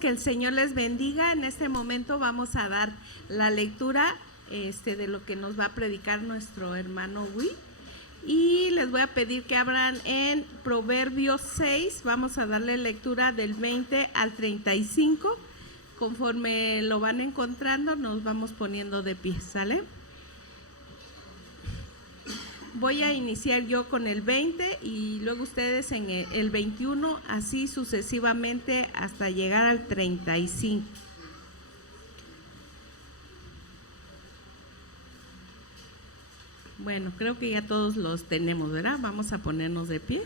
que el Señor les bendiga. En este momento vamos a dar la lectura de lo que nos va a predicar nuestro hermano Will. Y les voy a pedir que abran en Proverbios 6, vamos a darle lectura del 20 al 35. Conforme lo van encontrando, nos vamos poniendo de pie, ¿sale? Voy a iniciar yo con el 20 y luego ustedes en el 21, así sucesivamente hasta llegar al 35. Bueno, creo que ya todos los tenemos, ¿verdad? Vamos a ponernos de pie.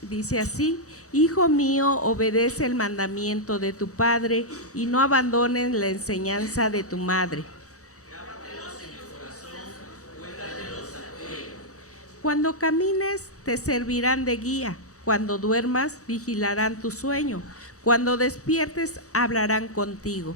Dice así: Hijo mío, obedece el mandamiento de tu padre y no abandones la enseñanza de tu madre. Cuando camines te servirán de guía, cuando duermas vigilarán tu sueño, cuando despiertes hablarán contigo.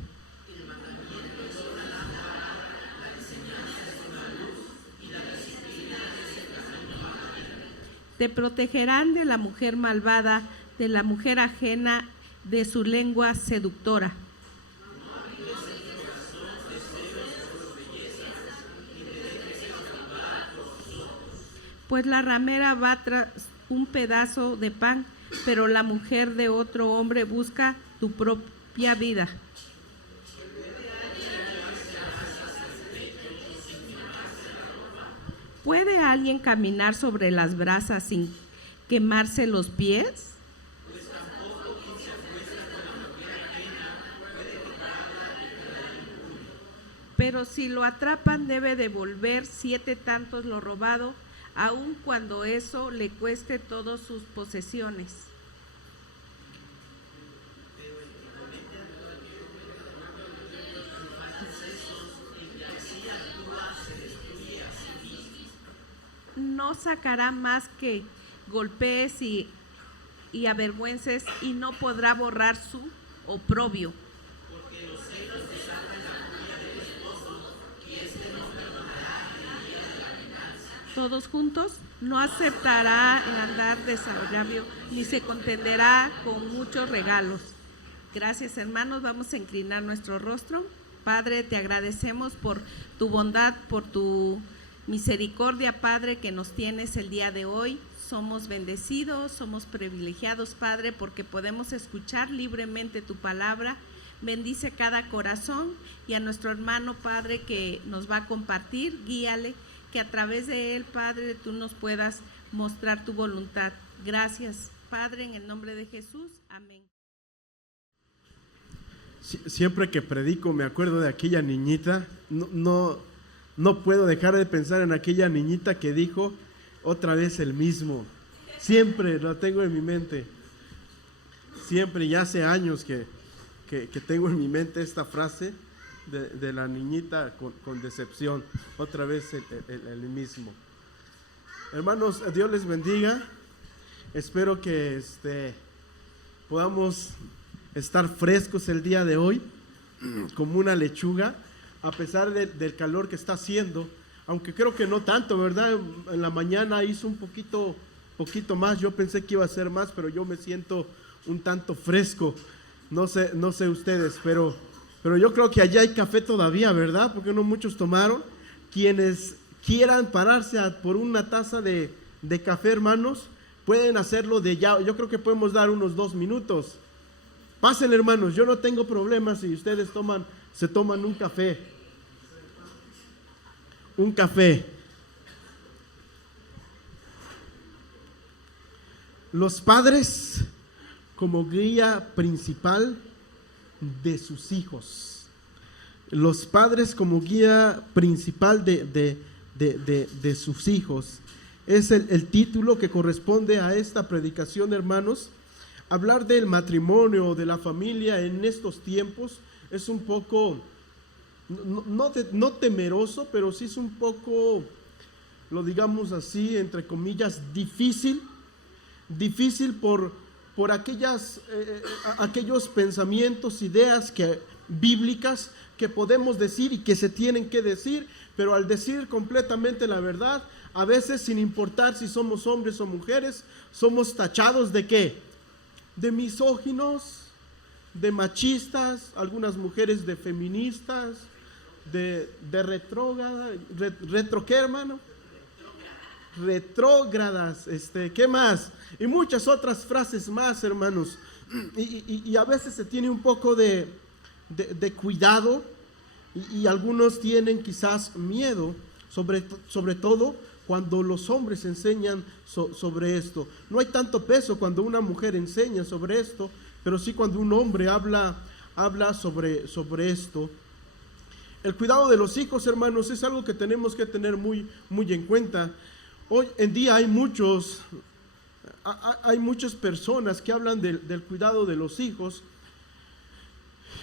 Te protegerán de la mujer malvada, de la mujer ajena, de su lengua seductora. Pues la ramera va tras un pedazo de pan, pero la mujer de otro hombre busca tu propia vida. ¿Puede alguien caminar sobre las brasas sin quemarse los pies? Pero si lo atrapan debe devolver 7 tantos lo robado, aun cuando eso le cueste todas sus posesiones. No sacará más que golpees y avergüences, y no podrá borrar su oprobio. Porque los celos desatan la furia del esposo, y este no perdonará el día de la venganza. Todos juntos: no aceptará el andar de sabio, ni se contenderá con muchos regalos. Gracias, hermanos. Vamos a inclinar nuestro rostro. Padre, te agradecemos por tu bondad, por tu misericordia, Padre, que nos tienes el día de hoy. Somos bendecidos, somos privilegiados, Padre, porque podemos escuchar libremente tu palabra. Bendice cada corazón y a nuestro hermano, Padre, que nos va a compartir. Guíale, que a través de él, Padre, tú nos puedas mostrar tu voluntad. Gracias, Padre, en el nombre de Jesús. Amén. Siempre que predico me acuerdo de aquella niñita. No puedo dejar de pensar en aquella niñita que dijo otra vez el mismo. Siempre lo tengo en mi mente. Siempre, ya hace años que tengo en mi mente esta frase de la niñita con decepción. Otra vez el mismo. Hermanos, Dios les bendiga. Espero que podamos estar frescos el día de hoy, como una lechuga. A pesar del calor que está haciendo, aunque creo que no tanto, ¿verdad? En la mañana hizo un poquito más. Yo pensé que iba a ser más, pero yo me siento un tanto fresco. No sé ustedes, pero yo creo que allá hay café todavía, ¿verdad? Porque no muchos tomaron. Quienes quieran pararse por una taza de café, hermanos, pueden hacerlo de ya. Yo creo que podemos dar unos 2 minutos. Pasen, hermanos, yo no tengo problemas si ustedes se toman un café. Un café. Los padres como guía principal de sus hijos. Los padres como guía principal de sus hijos. Es el título que corresponde a esta predicación, hermanos. Hablar del matrimonio, de la familia en estos tiempos es un poco, no temeroso, pero sí es un poco, lo digamos así, entre comillas, difícil por aquellos pensamientos, ideas bíblicas que podemos decir y que se tienen que decir, pero al decir completamente la verdad, a veces sin importar si somos hombres o mujeres, somos tachados ¿de qué? De misóginos, de machistas, algunas mujeres de feministas, de retrógradas, ¿qué, hermano? Retrógradas, ¿qué más? Y muchas otras frases más, hermanos. Y a veces se tiene un poco de cuidado, y algunos tienen quizás miedo, sobre todo cuando los hombres enseñan sobre esto. No hay tanto peso cuando una mujer enseña sobre esto, pero sí cuando un hombre habla sobre esto. El cuidado de los hijos, hermanos, es algo que tenemos que tener muy, muy en cuenta. Hoy en día hay muchas personas que hablan del cuidado de los hijos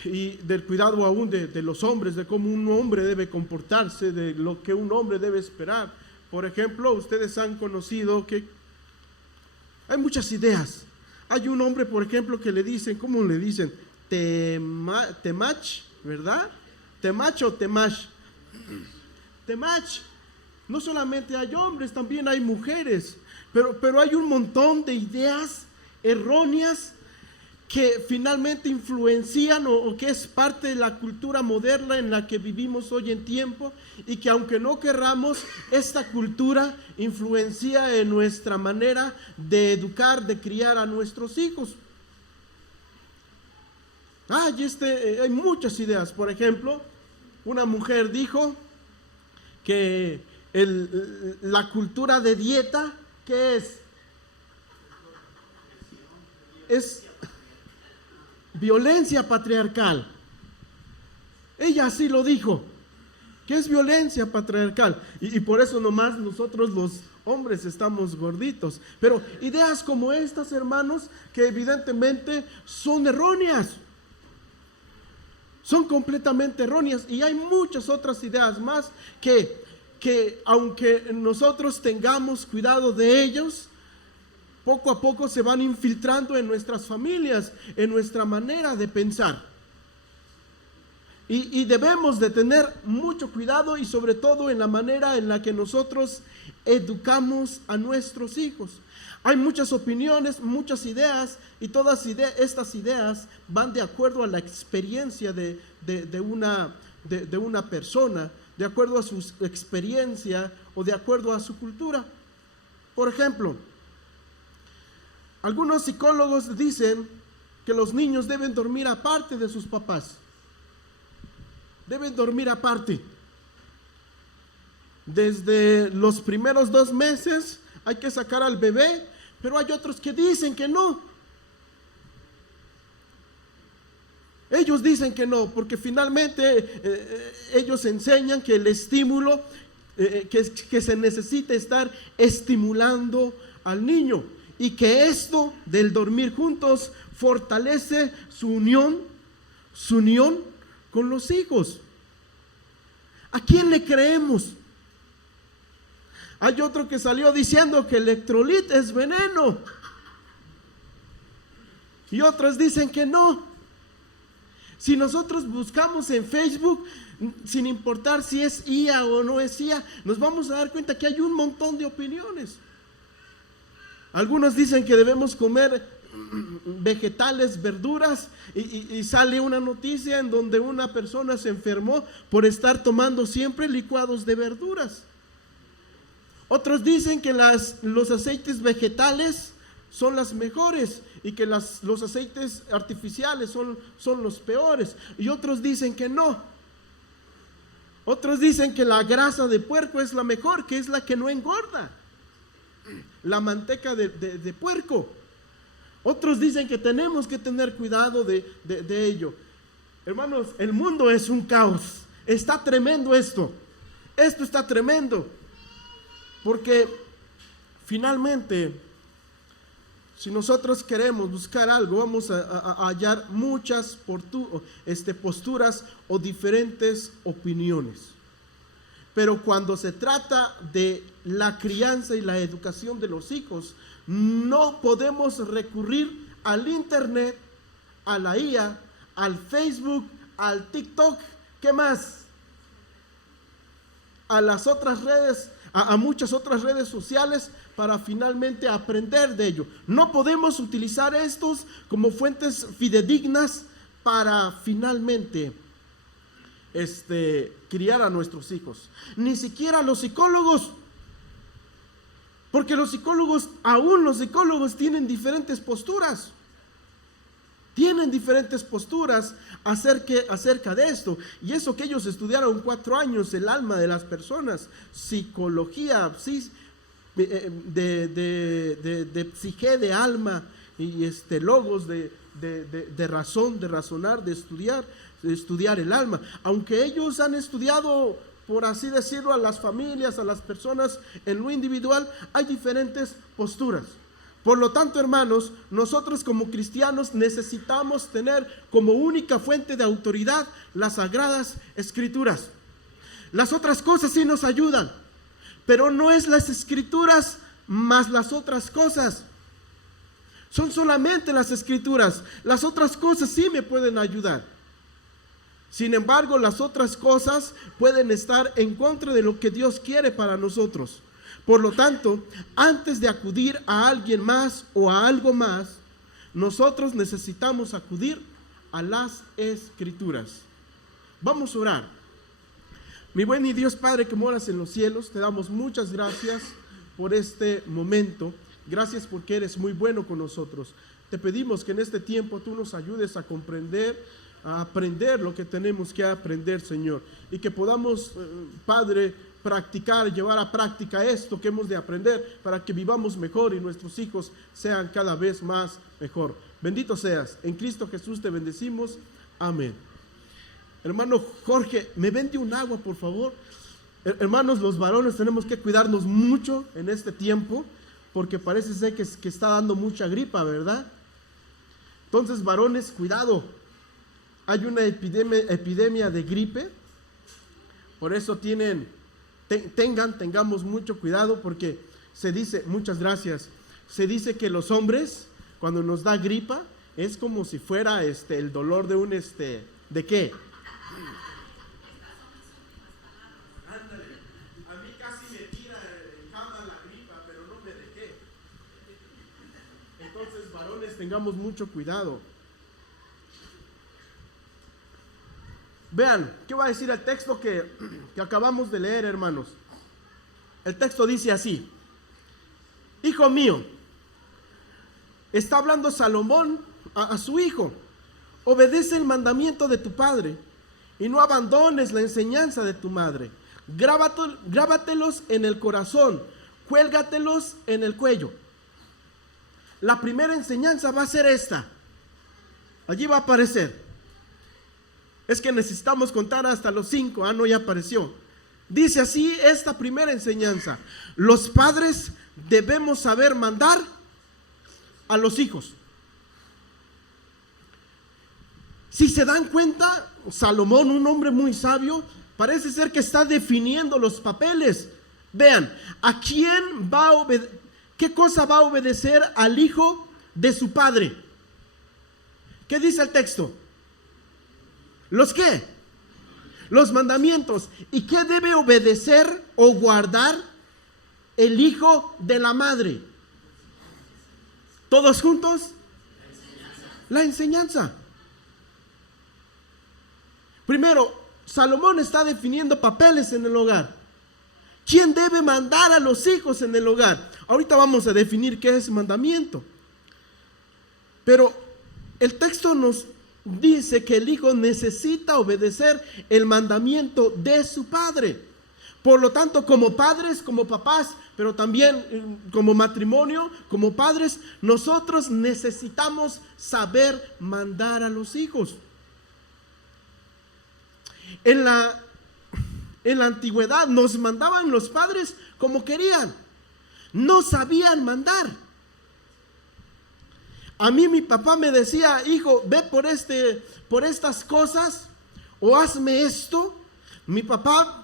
y del cuidado aún de los hombres, de cómo un hombre debe comportarse, de lo que un hombre debe esperar. Por ejemplo, ustedes han conocido que hay muchas ideas. Hay un hombre, por ejemplo, que le dicen, ¿cómo le dicen? Temach, ¿verdad? Temach o Temach. Temach. No solamente hay hombres, también hay mujeres, pero hay un montón de ideas erróneas que finalmente influencian o que es parte de la cultura moderna en la que vivimos hoy en tiempo, y que aunque no querramos, esta cultura influencia en nuestra manera de educar, de criar a nuestros hijos. Hay muchas ideas. Por ejemplo, una mujer dijo que la cultura de dieta, ¿qué es? Es violencia patriarcal. Ella así lo dijo, que es violencia patriarcal, y por eso nomás nosotros los hombres estamos gorditos. Pero ideas como estas, hermanos, que evidentemente son erróneas, son completamente erróneas, y hay muchas otras ideas más que aunque nosotros tengamos cuidado de ellos, poco a poco se van infiltrando en nuestras familias, en nuestra manera de pensar. Y debemos de tener mucho cuidado, y sobre todo en la manera en la que nosotros educamos a nuestros hijos. Hay muchas opiniones, muchas ideas, y todas estas ideas van de acuerdo a la experiencia de una persona, de acuerdo a su experiencia o de acuerdo a su cultura. Por ejemplo, algunos psicólogos dicen que los niños deben dormir aparte de sus papás. Deben dormir aparte. Desde los primeros 2 meses hay que sacar al bebé, pero hay otros que dicen que no. Ellos dicen que no, porque finalmente ellos enseñan que el estímulo, que se necesita estar estimulando al niño, y que esto del dormir juntos fortalece su unión con los hijos. ¿A quién le creemos? Hay otro que salió diciendo que el electrolit es veneno, y otros dicen que no. Si nosotros buscamos en Facebook, sin importar si es IA o no es IA, nos vamos a dar cuenta que hay un montón de opiniones. Algunos dicen que debemos comer vegetales, verduras, y sale una noticia en donde una persona se enfermó por estar tomando siempre licuados de verduras. Otros dicen que los aceites vegetales son las mejores, y que los aceites artificiales son los peores, y otros dicen que no. Otros dicen que la grasa de puerco es la mejor, que es la que no engorda, la manteca de puerco. Otros dicen que tenemos que tener cuidado de ello. Hermanos, el mundo es un caos. Está tremendo esto está tremendo, porque finalmente, si nosotros queremos buscar algo, vamos a hallar muchas posturas o diferentes opiniones. Pero cuando se trata de la crianza y la educación de los hijos, no podemos recurrir al internet, a la IA, al Facebook, al TikTok, ¿qué más? A las otras redes, a muchas otras redes sociales, para finalmente aprender de ello. No podemos utilizar estos como fuentes fidedignas para finalmente criar a nuestros hijos. Ni siquiera los psicólogos, porque aún los psicólogos tienen diferentes posturas. Tienen diferentes posturas acerca de esto. Y eso que ellos estudiaron 4 años, el alma de las personas, psicología, de psique, de alma, y logos de razón, de razonar, de estudiar el alma. Aunque ellos han estudiado, por así decirlo, a las familias, a las personas en lo individual, hay diferentes posturas. Por lo tanto, hermanos, nosotros como cristianos necesitamos tener como única fuente de autoridad las Sagradas Escrituras. Las otras cosas sí nos ayudan, pero no es las Escrituras más las otras cosas. Son solamente las Escrituras. Las otras cosas sí me pueden ayudar. Sin embargo, las otras cosas pueden estar en contra de lo que Dios quiere para nosotros. Por lo tanto, antes de acudir a alguien más o a algo más, nosotros necesitamos acudir a las Escrituras. Vamos a orar. Mi buen y Dios Padre que moras en los cielos, te damos muchas gracias por este momento. Gracias porque eres muy bueno con nosotros. Te pedimos que en este tiempo tú nos ayudes a comprender, a aprender lo que tenemos que aprender, Señor. Y que podamos, Padre, practicar, llevar a práctica esto que hemos de aprender para que vivamos mejor y nuestros hijos sean cada vez más mejor. Bendito seas. En Cristo Jesús te bendecimos. Amén. Hermano Jorge, ¿me vende un agua, por favor? Hermanos, los varones tenemos que cuidarnos mucho en este tiempo porque parece ser que está dando mucha gripa, ¿verdad? Entonces, varones, cuidado. Hay una epidemia de gripe. Por eso tengamos mucho cuidado porque se dice, muchas gracias, se dice que los hombres cuando nos da gripa es como si fuera el dolor de un ¿de qué? Ándale, a mí casi me tira en cama la gripa, pero no me dejé. Entonces, varones, tengamos mucho cuidado. Vean, ¿qué va a decir el texto que acabamos de leer, hermanos? El texto dice así: hijo mío, está hablando Salomón a su hijo, obedece el mandamiento de tu padre y no abandones la enseñanza de tu madre. Grábatelos en el corazón, cuélgatelos en el cuello. La primera enseñanza va a ser esta. Allí va a aparecer. Es que necesitamos contar hasta los 5. No, ya apareció. Dice así esta primera enseñanza: los padres debemos saber mandar a los hijos. Si se dan cuenta, Salomón, un hombre muy sabio, parece ser que está definiendo los papeles. Vean, ¿a quién qué cosa va a obedecer al hijo de su padre? ¿Qué dice el texto? ¿Los qué? Los mandamientos. ¿Y qué debe obedecer o guardar el hijo de la madre? ¿Todos juntos? La enseñanza. Primero, Salomón está definiendo papeles en el hogar. ¿Quién debe mandar a los hijos en el hogar? Ahorita vamos a definir qué es mandamiento. Pero el texto nos dice que el hijo necesita obedecer el mandamiento de su padre. Por lo tanto, como padres, como papás, pero también como matrimonio, como padres, nosotros necesitamos saber mandar a los hijos. En la antigüedad nos mandaban los padres como querían. No sabían mandar. A mí mi papá me decía: hijo, ve por estas cosas o hazme esto. Mi papá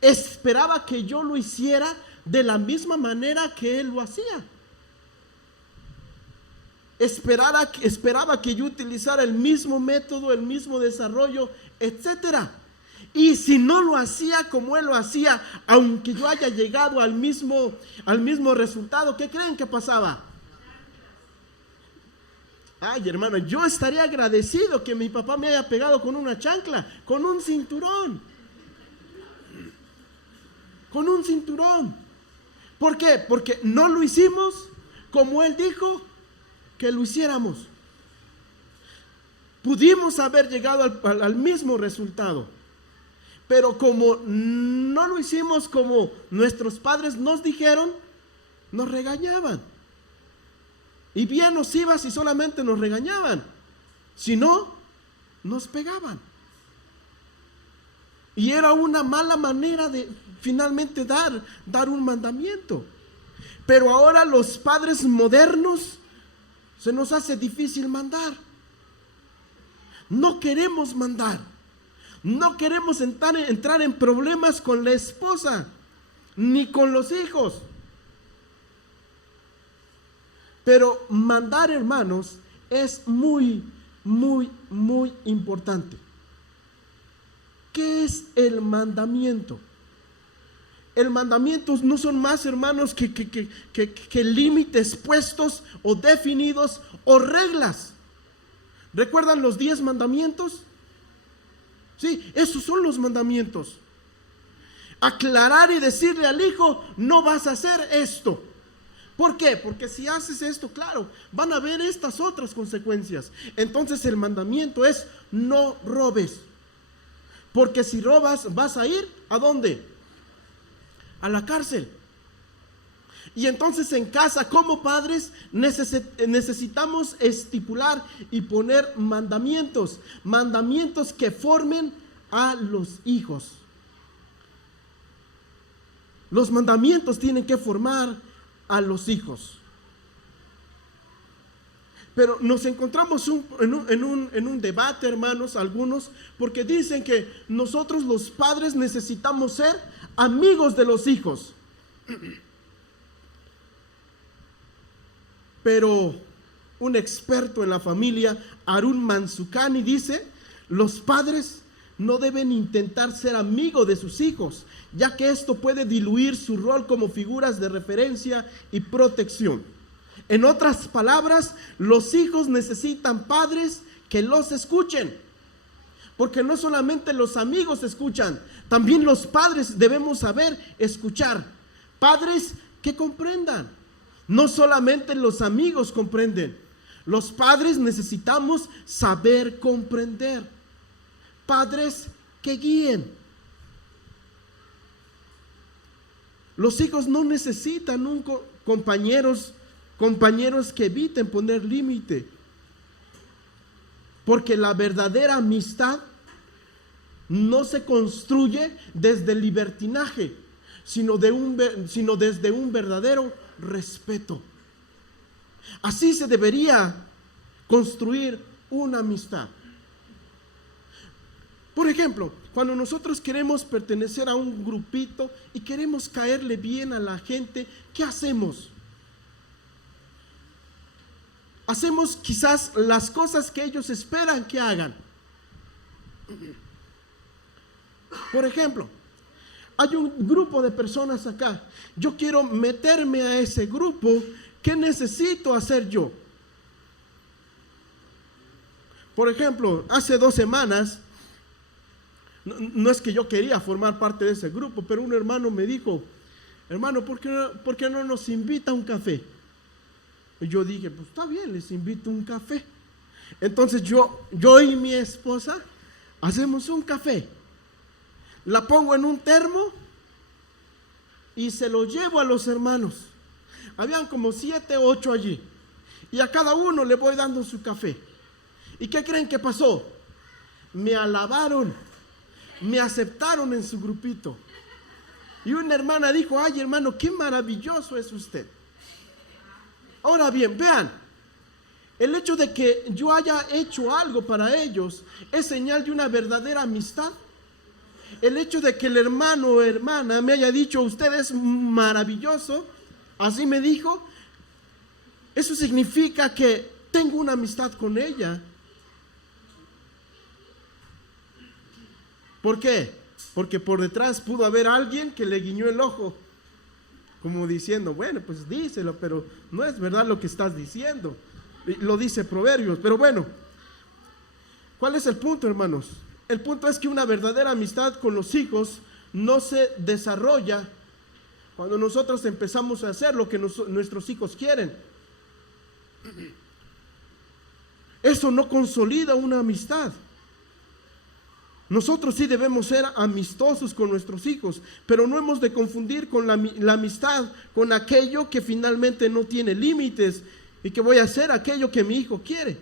esperaba que yo lo hiciera de la misma manera que él lo hacía. Esperaba que yo utilizara el mismo método, el mismo desarrollo, etcétera. Y si no lo hacía como él lo hacía, aunque yo haya llegado al mismo resultado, ¿qué creen que pasaba? Ay, hermano, yo estaría agradecido que mi papá me haya pegado con una chancla, con un cinturón. Con un cinturón. ¿Por qué? Porque no lo hicimos como él dijo que lo hiciéramos. Pudimos haber llegado al mismo resultado, pero como no lo hicimos como nuestros padres nos dijeron, nos regañaban. Y bien nos iba si solamente nos regañaban, si no, nos pegaban. Y era una mala manera de finalmente dar un mandamiento. Pero ahora los padres modernos se nos hace difícil mandar. No queremos mandar. No queremos entrar en problemas con la esposa, ni con los hijos. Pero mandar, hermanos, es muy, muy, muy importante. ¿Qué es el mandamiento? El mandamiento no son más, hermanos, que límites puestos o definidos o reglas. ¿Recuerdan los 10 mandamientos? Sí, esos son los mandamientos. Aclarar y decirle al hijo, no vas a hacer esto. ¿Por qué? Porque si haces esto, claro, van a haber estas otras consecuencias. Entonces el mandamiento es, no robes. Porque si robas, vas a ir, ¿a dónde? A la cárcel. Y entonces en casa, como padres, necesitamos estipular y poner mandamientos. Mandamientos que formen a los hijos. Los mandamientos tienen que formar a los hijos. Pero nos encontramos en un debate, hermanos, algunos, porque dicen que nosotros los padres necesitamos ser amigos de los hijos. Pero un experto en la familia, Arun Mansukani, dice, los padres no deben intentar ser amigos de sus hijos, ya que esto puede diluir su rol como figuras de referencia y protección. En otras palabras, los hijos necesitan padres que los escuchen, porque no solamente los amigos escuchan, también los padres debemos saber escuchar. Padres que comprendan. No solamente los amigos comprenden, los padres necesitamos saber comprender. Padres que guíen. Los hijos no necesitan compañeros que eviten poner límite, porque la verdadera amistad no se construye desde el libertinaje, sino desde un verdadero respeto. Así se debería construir una amistad. Por ejemplo, cuando nosotros queremos pertenecer a un grupito y queremos caerle bien a la gente, ¿qué hacemos? Hacemos quizás las cosas que ellos esperan que hagan. Por ejemplo, hay un grupo de personas acá. Yo quiero meterme a ese grupo. ¿Qué necesito hacer yo? Por ejemplo, hace 2 semanas, no es que yo quería formar parte de ese grupo, pero un hermano me dijo, hermano, ¿por qué no nos invita a un café? Y yo dije, pues está bien, les invito a un café. Entonces yo y mi esposa hacemos un café. La pongo en un termo y se lo llevo a los hermanos. Habían como 7, 8 allí. Y a cada uno le voy dando su café. ¿Y qué creen que pasó? Me alabaron, me aceptaron en su grupito. Y una hermana dijo, ay hermano, qué maravilloso es usted. Ahora bien, vean, el hecho de que yo haya hecho algo para ellos es señal de una verdadera amistad. El hecho de que el hermano o hermana me haya dicho, usted es maravilloso, así me dijo, eso significa que tengo una amistad con ella. ¿Por qué? Porque por detrás pudo haber alguien que le guiñó el ojo, como diciendo, bueno, pues díselo, pero no es verdad lo que estás diciendo. Lo dice Proverbios. Pero bueno, ¿cuál es el punto, hermanos? El punto es que una verdadera amistad con los hijos no se desarrolla cuando nosotros empezamos a hacer lo que nuestros hijos quieren. Eso no consolida una amistad. Nosotros sí debemos ser amistosos con nuestros hijos, pero no hemos de confundir con la amistad con aquello que finalmente no tiene límites y que voy a hacer aquello que mi hijo quiere.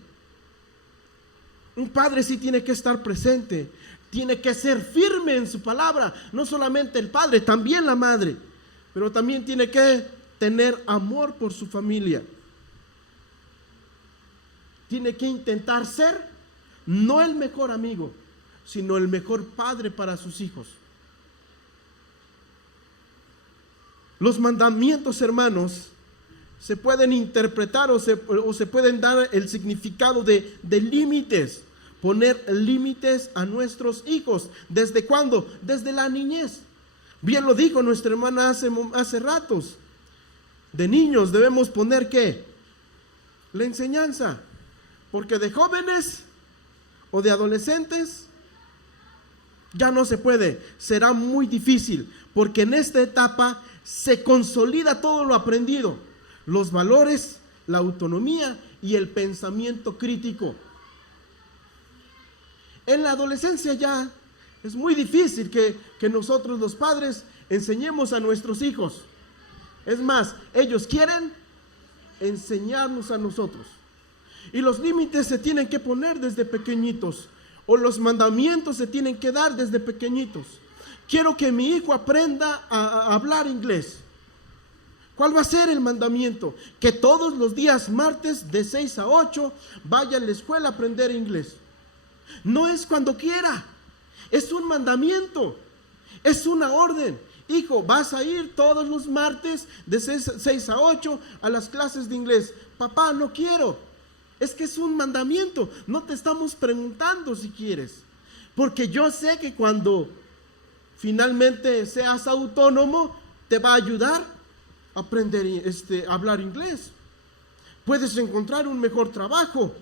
Un padre sí tiene que estar presente, tiene que ser firme en su palabra, no solamente el padre, también la madre, pero también tiene que tener amor por su familia. Tiene que intentar ser no el mejor amigo, sino el mejor padre para sus hijos. Los mandamientos, hermanos, se pueden interpretar o se pueden dar el significado de límites, poner límites a nuestros hijos. ¿Desde cuándo? Desde la niñez. Bien lo dijo nuestra hermana hace ratos. De niños debemos poner ¿qué? La enseñanza. Porque de jóvenes o de adolescentes ya no se puede, será muy difícil, porque en esta etapa se consolida todo lo aprendido, los valores, la autonomía y el pensamiento crítico. En la adolescencia ya es muy difícil que nosotros los padres enseñemos a nuestros hijos. Es más, ellos quieren enseñarnos a nosotros. Y los límites se tienen que poner desde pequeñitos, o los mandamientos se tienen que dar desde pequeñitos. Quiero que mi hijo aprenda a hablar inglés. ¿Cuál va a ser el mandamiento? Que todos los días martes de 6 a 8 vaya a la escuela a aprender inglés. No es cuando quiera, es un mandamiento, es una orden. Hijo, vas a ir todos los martes de 6 a 8 a las clases de inglés. Papá, no quiero. Es que es un mandamiento, no te estamos preguntando si quieres, porque yo sé que cuando finalmente seas autónomo, te va a ayudar a aprender a hablar inglés. Puedes encontrar un mejor trabajo.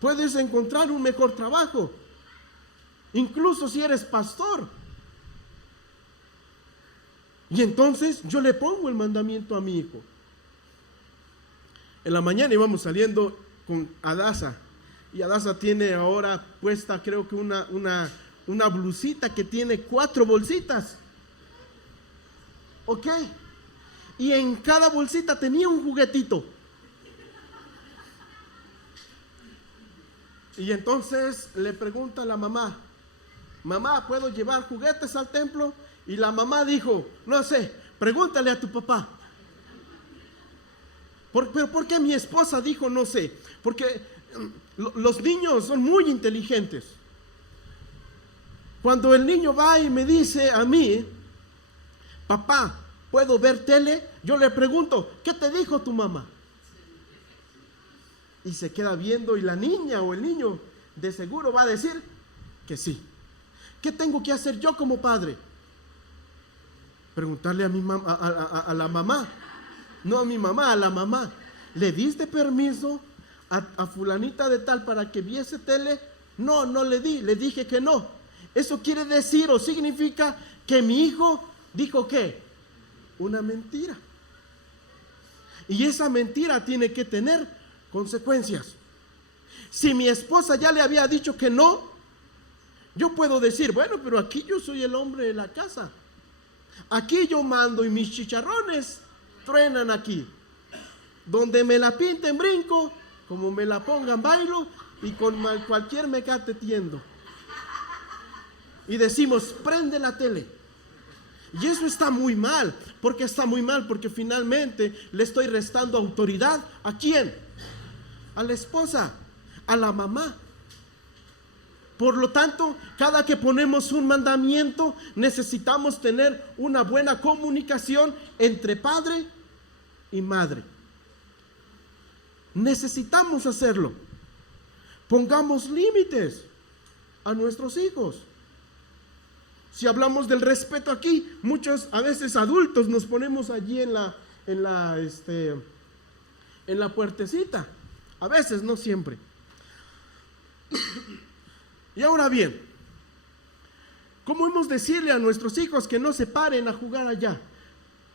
Puedes encontrar un mejor trabajo, incluso si eres pastor. Y entonces yo le pongo el mandamiento a mi hijo. En la mañana íbamos saliendo con Adasa, y Adasa tiene ahora puesta creo que una blusita que tiene 4 bolsitas. ¿Ok? Y en cada bolsita tenía un juguetito. Y entonces le pregunta a la mamá, mamá, ¿puedo llevar juguetes al templo? Y la mamá dijo, no sé, pregúntale a tu papá. ¿Pero por qué mi esposa dijo no sé? Porque los niños son muy inteligentes. Cuando el niño va y me dice a mí, papá, ¿puedo ver tele? Yo le pregunto, ¿qué te dijo tu mamá? Y se queda viendo, y la niña o el niño de seguro va a decir que sí. ¿Qué tengo que hacer yo como padre? Preguntarle a mi a la mamá. No a mi mamá, a la mamá. ¿Le diste permiso a fulanita de tal para que viese tele? No, no le di, le dije que no. Eso quiere decir o significa que mi hijo dijo ¿qué? Una mentira. Y esa mentira tiene que tener consecuencias. Si mi esposa ya le había dicho que no, yo puedo decir, bueno, pero aquí yo soy el hombre de la casa. Aquí yo mando y mis chicharrones truenan aquí. Donde me la pinten brinco, como me la pongan bailo, y con cualquier mecate tiendo. Y decimos, prende la tele. Y eso está muy mal. ¿Por qué está muy mal? Porque finalmente le estoy restando autoridad. ¿A quién? A la esposa, a la mamá. Por lo tanto, cada que ponemos un mandamiento, necesitamos tener una buena comunicación entre padre y madre. Necesitamos hacerlo. Pongamos límites a nuestros hijos. Si hablamos del respeto aquí, muchos a veces adultos nos ponemos allí en en la puertecita. A veces, no siempre. Y ahora bien, ¿cómo hemos de decirle a nuestros hijos que no se paren a jugar allá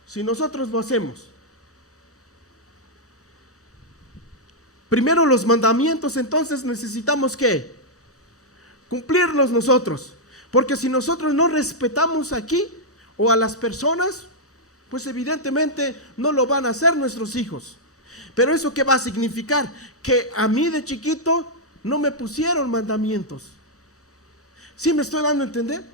si nosotros lo hacemos? Primero, los mandamientos, entonces necesitamos ¿qué? Cumplirlos nosotros, porque si nosotros no respetamos aquí o a las personas, pues evidentemente no lo van a hacer nuestros hijos. Pero ¿eso qué va a significar? Que a mí de chiquito no me pusieron mandamientos. ¿Sí me estoy dando a entender?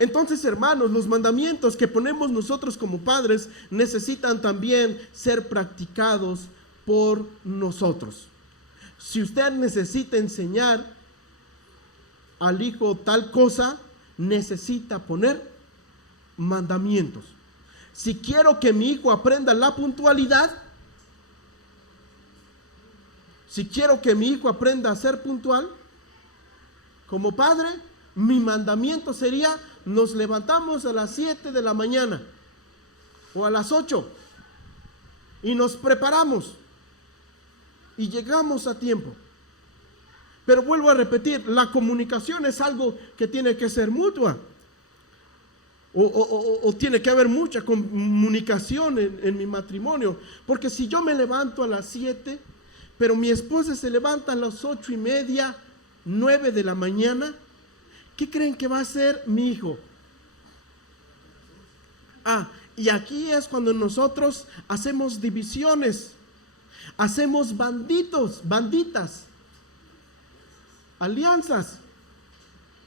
Entonces, hermanos, los mandamientos que ponemos nosotros como padres necesitan también ser practicados por nosotros. Si usted necesita enseñar al hijo tal cosa, necesita poner mandamientos. Si quiero que mi hijo aprenda la puntualidad, si quiero que mi hijo aprenda a ser puntual, como padre, mi mandamiento sería: nos levantamos a las 7 de la mañana o a las 8 y nos preparamos y llegamos a tiempo. Pero vuelvo a repetir, la comunicación es algo que tiene que ser mutua. O tiene que haber mucha comunicación en mi matrimonio. Porque si yo me levanto a las 7, pero mi esposa se levanta a las 8:30, 9 de la mañana, ¿qué creen que va a hacer mi hijo? Y aquí es cuando nosotros hacemos divisiones, hacemos banditas, alianzas.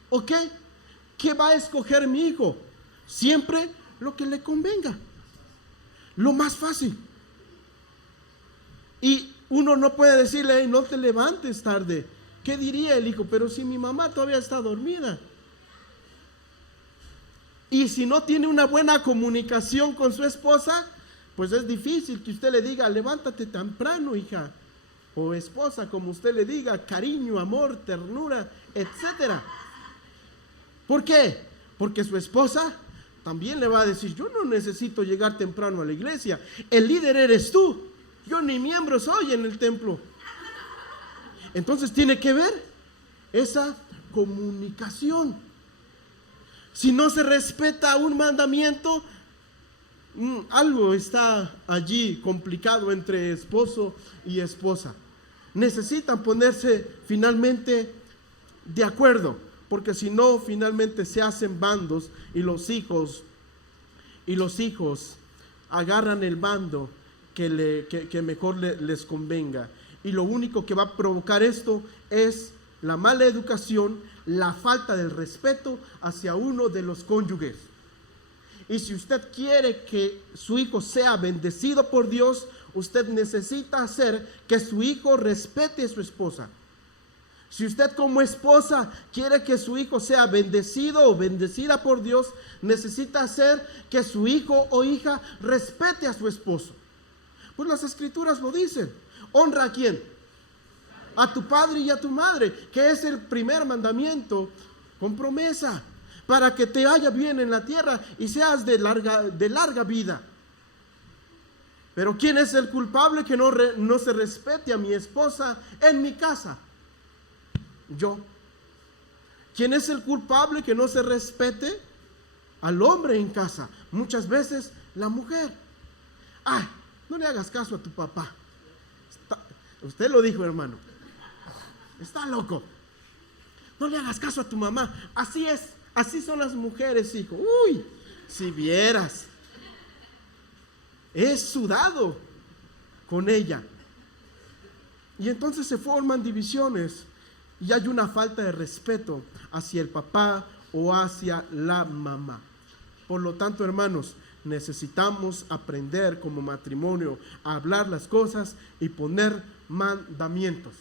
¿Ok? ¿Qué va a escoger mi hijo? Siempre lo que le convenga, lo más fácil. Y uno no puede decirle: hey, no te levantes tarde. ¿Qué diría el hijo? Pero si mi mamá todavía está dormida. Y si no tiene una buena comunicación con su esposa, pues es difícil que usted le diga: levántate temprano, hija, o esposa, como usted le diga, cariño, amor, ternura, etcétera. ¿Por qué? Porque su esposa también le va a decir: yo no necesito llegar temprano a la iglesia, el líder eres tú, yo ni miembro soy en el templo. Entonces tiene que ver esa comunicación. Si no se respeta un mandamiento, algo está allí complicado entre esposo y esposa. Necesitan ponerse finalmente de acuerdo, porque si no, finalmente se hacen bandos y los hijos agarran el bando que mejor les convenga. Y lo único que va a provocar esto es la mala educación, la falta del respeto hacia uno de los cónyuges. Y si usted quiere que su hijo sea bendecido por Dios, usted necesita hacer que su hijo respete a su esposa. Si usted como esposa quiere que su hijo sea bendecido o bendecida por Dios, necesita hacer que su hijo o hija respete a su esposo. Pues las escrituras lo dicen. ¿Honra a quién? A tu padre y a tu madre, que es el primer mandamiento con promesa, para que te vaya bien en la tierra y seas de larga vida. Pero ¿quién es el culpable que no se respete a mi esposa en mi casa? Yo. ¿Quién es el culpable que no se respete al hombre en casa? Muchas veces la mujer. No le hagas caso a tu papá. Usted lo dijo, hermano. Está loco. No le hagas caso a tu mamá. Así es. Así son las mujeres, hijo. Uy, si vieras. He sudado con ella. Y entonces se forman divisiones y hay una falta de respeto hacia el papá o hacia la mamá. Por lo tanto, hermanos, necesitamos aprender como matrimonio a hablar las cosas y poner mandamientos.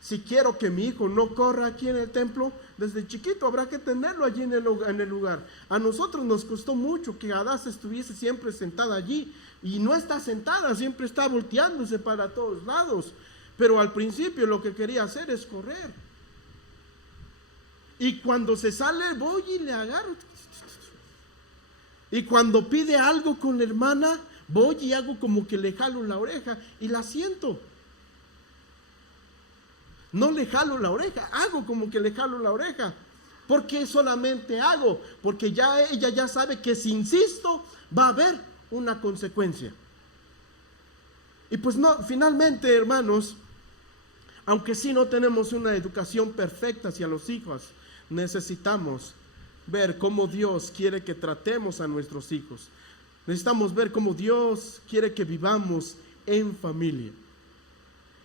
Si quiero que mi hijo no corra aquí en el templo, desde chiquito habrá que tenerlo allí en el lugar. A nosotros nos costó mucho que Adás estuviese siempre sentada allí, y no está sentada, siempre está volteándose para todos lados. Pero al principio lo que quería hacer es correr. Y cuando se sale, voy y le agarro. Y cuando pide algo con la hermana, voy y hago como que le jalo la oreja y la siento. No le jalo la oreja, hago como que le jalo la oreja. ¿Por qué solamente hago? Porque ella ya sabe que si insisto va a haber una consecuencia. Y pues no, finalmente, hermanos, aunque sí no tenemos una educación perfecta hacia los hijos, necesitamos ver cómo Dios quiere que tratemos a nuestros hijos. Necesitamos ver cómo Dios quiere que vivamos en familia.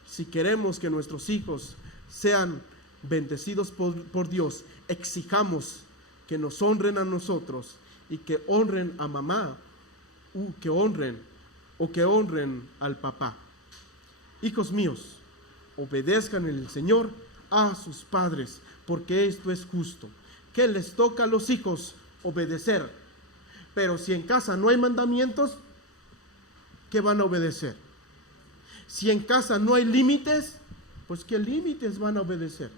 Si queremos que nuestros hijos sean bendecidos por Dios, exijamos que nos honren a nosotros y que honren a mamá, que honren al papá. Hijos míos, obedezcan en el Señor a sus padres, porque esto es justo. ¿Qué les toca a los hijos? Obedecer. Pero si en casa no hay mandamientos, ¿qué van a obedecer? Si en casa no hay límites, pues ¿qué límites van a obedecer?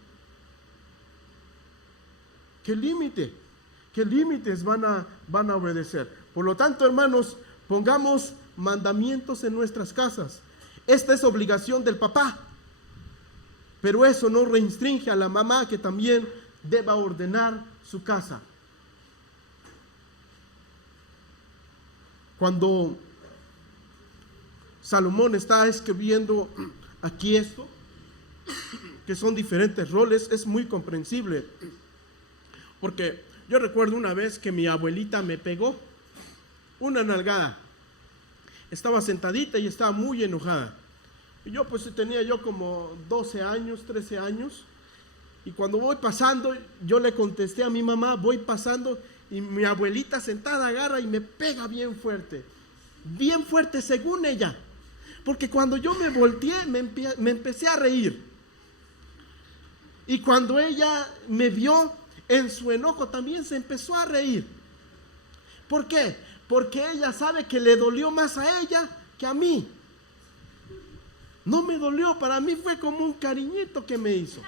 ¿Qué límites van a obedecer? Por lo tanto, hermanos, pongamos mandamientos en nuestras casas. Esta es obligación del papá, pero eso no restringe a la mamá que también deba ordenar su casa. Cuando Salomón está escribiendo aquí esto, que son diferentes roles, es muy comprensible, porque yo recuerdo una vez que mi abuelita me pegó una nalgada. Estaba sentadita y estaba muy enojada. Y yo pues tenía como 12 años, 13 años. Y cuando voy pasando, yo le contesté a mi mamá, voy pasando y mi abuelita sentada agarra y me pega bien fuerte según ella. Porque cuando yo me volteé, me empecé a reír. Y cuando ella me vio en su enojo, también se empezó a reír. ¿Por qué? Porque ella sabe que le dolió más a ella que a mí. No me dolió, para mí fue como un cariñito que me hizo.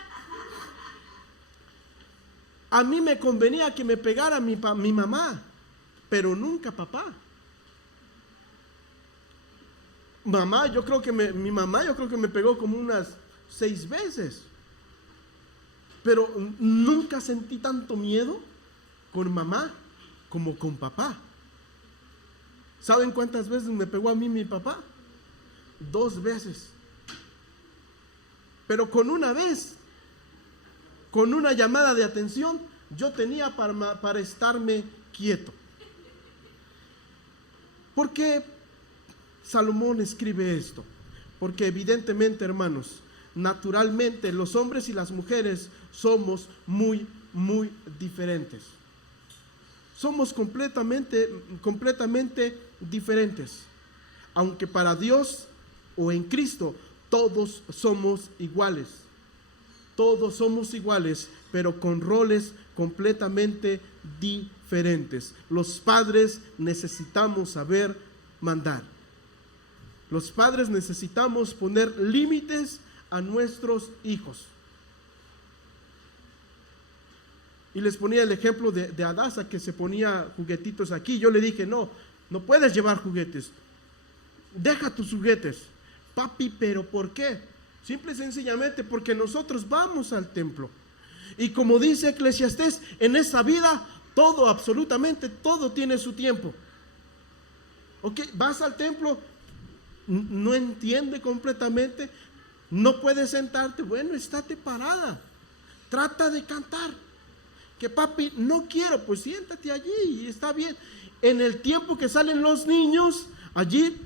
A mí me convenía que me pegara mi mamá, pero nunca papá. Mi mamá yo creo que me pegó como unas 6 veces. Pero nunca sentí tanto miedo con mamá como con papá. ¿Saben cuántas veces me pegó a mí mi papá? 2 veces. Pero con una vez, con una llamada de atención, yo tenía para estarme quieto. ¿Por qué Salomón escribe esto? Porque evidentemente, hermanos, naturalmente los hombres y las mujeres somos muy, muy diferentes. Somos completamente diferentes. Aunque para Dios o en Cristo todos somos iguales. Todos somos iguales, pero con roles completamente diferentes. Los padres necesitamos saber mandar. Los padres necesitamos poner límites a nuestros hijos. Y les ponía el ejemplo de Adasa, que se ponía juguetitos aquí. Yo le dije, no puedes llevar juguetes. Deja tus juguetes. Papi, ¿pero por qué? Simple y sencillamente porque nosotros vamos al templo. Y como dice Eclesiastés, en esa vida todo, absolutamente todo tiene su tiempo. Ok, vas al templo, no entiende completamente, no puedes sentarte, bueno, estate parada, trata de cantar. Que papi, no quiero, pues siéntate allí y está bien. En el tiempo que salen los niños, allí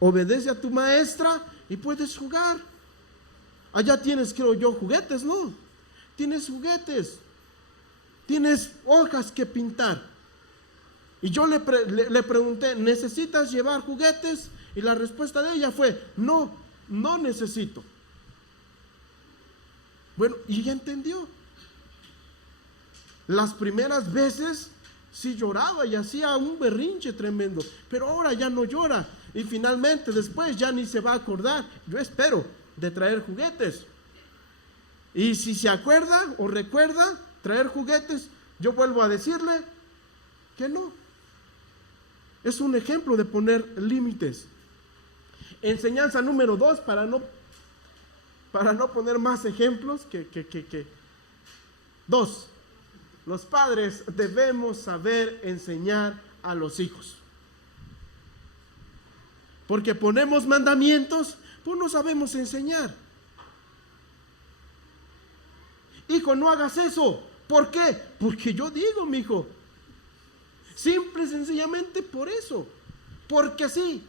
obedece a tu maestra y puedes jugar. Allá tienes, creo yo, juguetes, ¿no? Tienes juguetes, tienes hojas que pintar. Y yo le pregunté, ¿necesitas llevar juguetes? Y la respuesta de ella fue, no necesito. Bueno, y ella entendió. Las primeras veces sí lloraba y hacía un berrinche tremendo, pero ahora ya no llora. Y finalmente después ya ni se va a acordar, yo espero, de traer juguetes. Y si se acuerda o recuerda traer juguetes, yo vuelvo a decirle que no. es un ejemplo de poner límites. Enseñanza número 2, para no poner más ejemplos que 2. Los padres debemos saber enseñar a los hijos. Porque ponemos mandamientos, pues no sabemos enseñar. Hijo, no hagas eso. ¿Por qué? Porque yo digo, mi hijo. Simple y sencillamente por eso. Porque sí.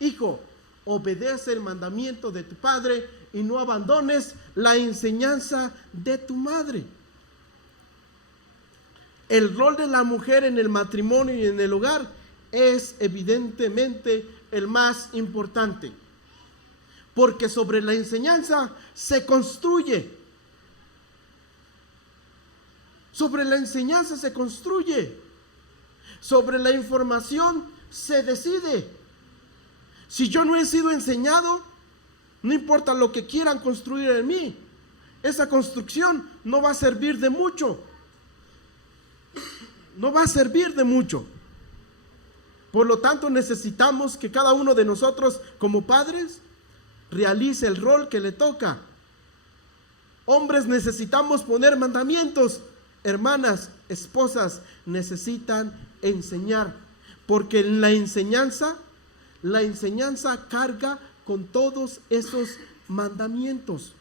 Hijo, obedece el mandamiento de tu padre y no abandones la enseñanza de tu madre. El rol de la mujer en el matrimonio y en el hogar es evidentemente el más importante. Porque sobre la enseñanza se construye. Sobre la enseñanza se construye. Sobre la información se decide. Si yo no he sido enseñado, no importa lo que quieran construir en mí, esa construcción no va a servir de mucho. No va a servir de mucho. Por lo tanto, necesitamos que cada uno de nosotros como padres realice el rol que le toca. Hombres, necesitamos poner mandamientos. Hermanas, esposas, necesitan enseñar, porque la enseñanza carga con todos esos mandamientos.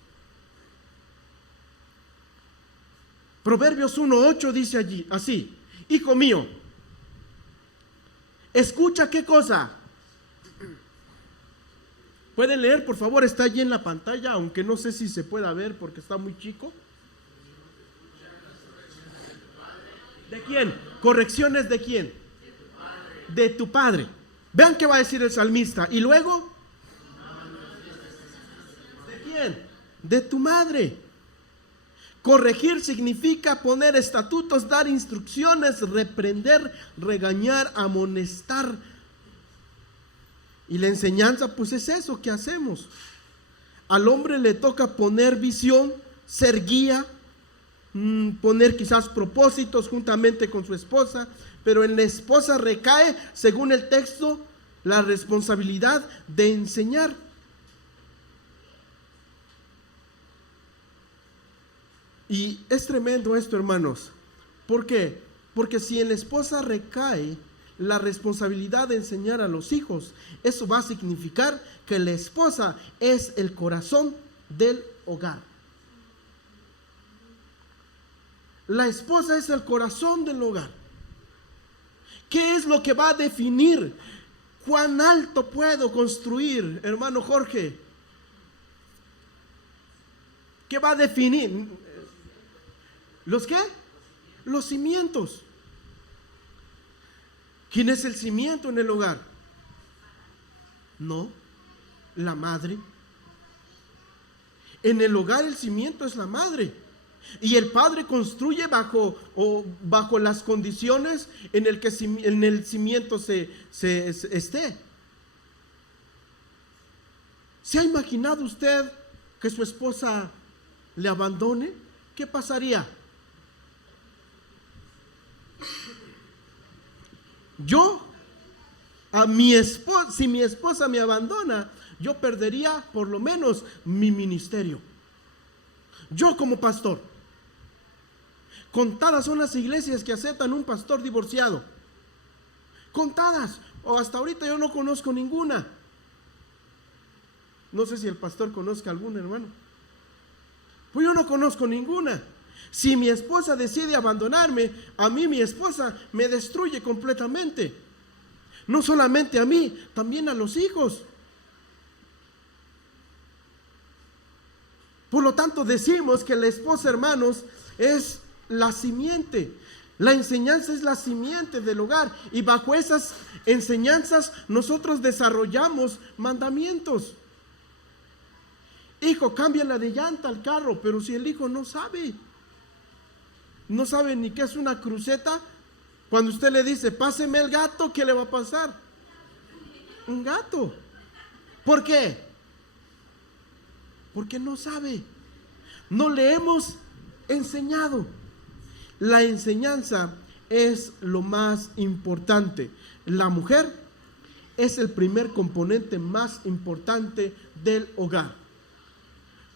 Proverbios 1:8 dice allí, así: hijo mío, escucha qué cosa. ¿Pueden leer, por favor? Está allí en la pantalla, aunque no sé si se pueda ver porque está muy chico. ¿De quién? ¿Correcciones de quién? De tu padre. Vean qué va a decir el salmista. Y luego, ¿de quién? De tu madre. Corregir significa poner estatutos, dar instrucciones, reprender, regañar, amonestar. Y la enseñanza, pues es eso que hacemos. Al hombre le toca poner visión, ser guía, poner quizás propósitos juntamente con su esposa, pero en la esposa recae, según el texto, la responsabilidad de enseñar. Y es tremendo esto, hermanos. ¿Por qué? Porque si en la esposa recae la responsabilidad de enseñar a los hijos, eso va a significar que la esposa es el corazón del hogar. La esposa es el corazón del hogar. ¿Qué es lo que va a definir cuán alto puedo construir, hermano Jorge? ¿Qué va a definir? ¿Los qué? Los cimientos. ¿Quién es el cimiento en el hogar? No, la madre. En el hogar el cimiento es la madre. Y el padre construye bajo las condiciones en el que en el cimiento se esté. ¿Se ha imaginado usted que su esposa le abandone? ¿Qué pasaría? Si mi esposa me abandona, yo perdería por lo menos mi ministerio. Yo como pastor. Contadas son las iglesias que aceptan un pastor divorciado. Contadas. O hasta ahorita yo no conozco ninguna. No sé si el pastor conozca alguna, hermano. Pues yo no conozco ninguna. Si mi esposa decide abandonarme, a mí mi esposa me destruye completamente. No solamente a mí, también a los hijos. Por lo tanto, decimos que la esposa, hermanos, es la simiente. La enseñanza es la simiente del hogar. Y bajo esas enseñanzas nosotros desarrollamos mandamientos. Hijo, cámbiala de llanta al carro. Pero si el hijo no sabe ni qué es una cruceta, cuando usted le dice, páseme el gato, ¿qué le va a pasar? Un gato. ¿Por qué? Porque no sabe. No le hemos enseñado. La enseñanza es lo más importante. La mujer es el primer componente más importante del hogar.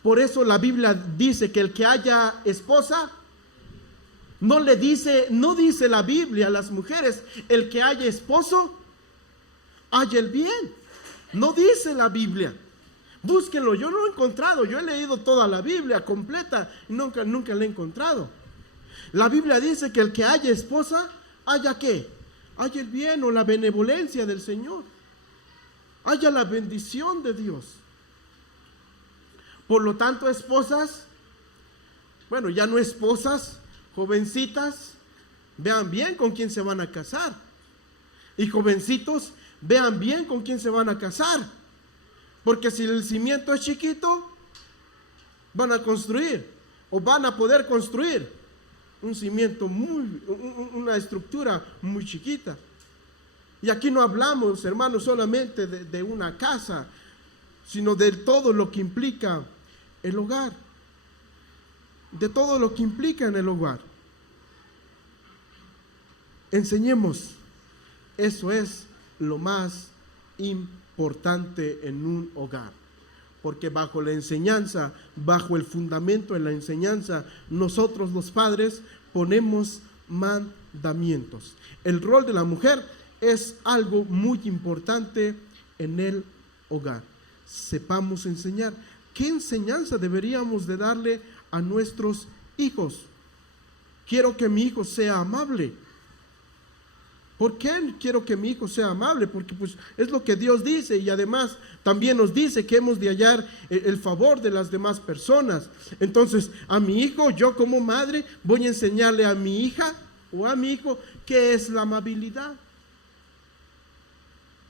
Por eso la Biblia dice que el que haya esposa, no dice la Biblia a las mujeres, el que haya esposo, haya el bien. No dice la Biblia. Búsquenlo, yo no lo he encontrado. Yo he leído toda la Biblia completa y nunca la he encontrado. La Biblia dice que el que haya esposa, haya ¿qué? Haya el bien o la benevolencia del Señor. Haya la bendición de Dios. Por lo tanto, esposas, bueno, ya no esposas, jovencitas, vean bien con quién se van a casar. Y jovencitos, vean bien con quién se van a casar. Porque si el cimiento es chiquito, van a construir o van a poder construir un cimiento una estructura muy chiquita. Y aquí no hablamos, hermanos, solamente de una casa, sino de todo lo que implica el hogar. De todo lo que implica en el hogar. Enseñemos. Eso es lo más importante en un hogar. Porque bajo la enseñanza, bajo el fundamento de la enseñanza, nosotros los padres ponemos mandamientos. El rol de la mujer es algo muy importante en el hogar. Sepamos enseñar. ¿Qué enseñanza deberíamos de darle a nuestros hijos? Quiero que mi hijo sea amable. ¿Por qué quiero que mi hijo sea amable? Porque pues es lo que Dios dice, y además también nos dice que hemos de hallar el favor de las demás personas. Entonces, a mi hijo, yo como madre, voy a enseñarle a mi hija o a mi hijo qué es la amabilidad.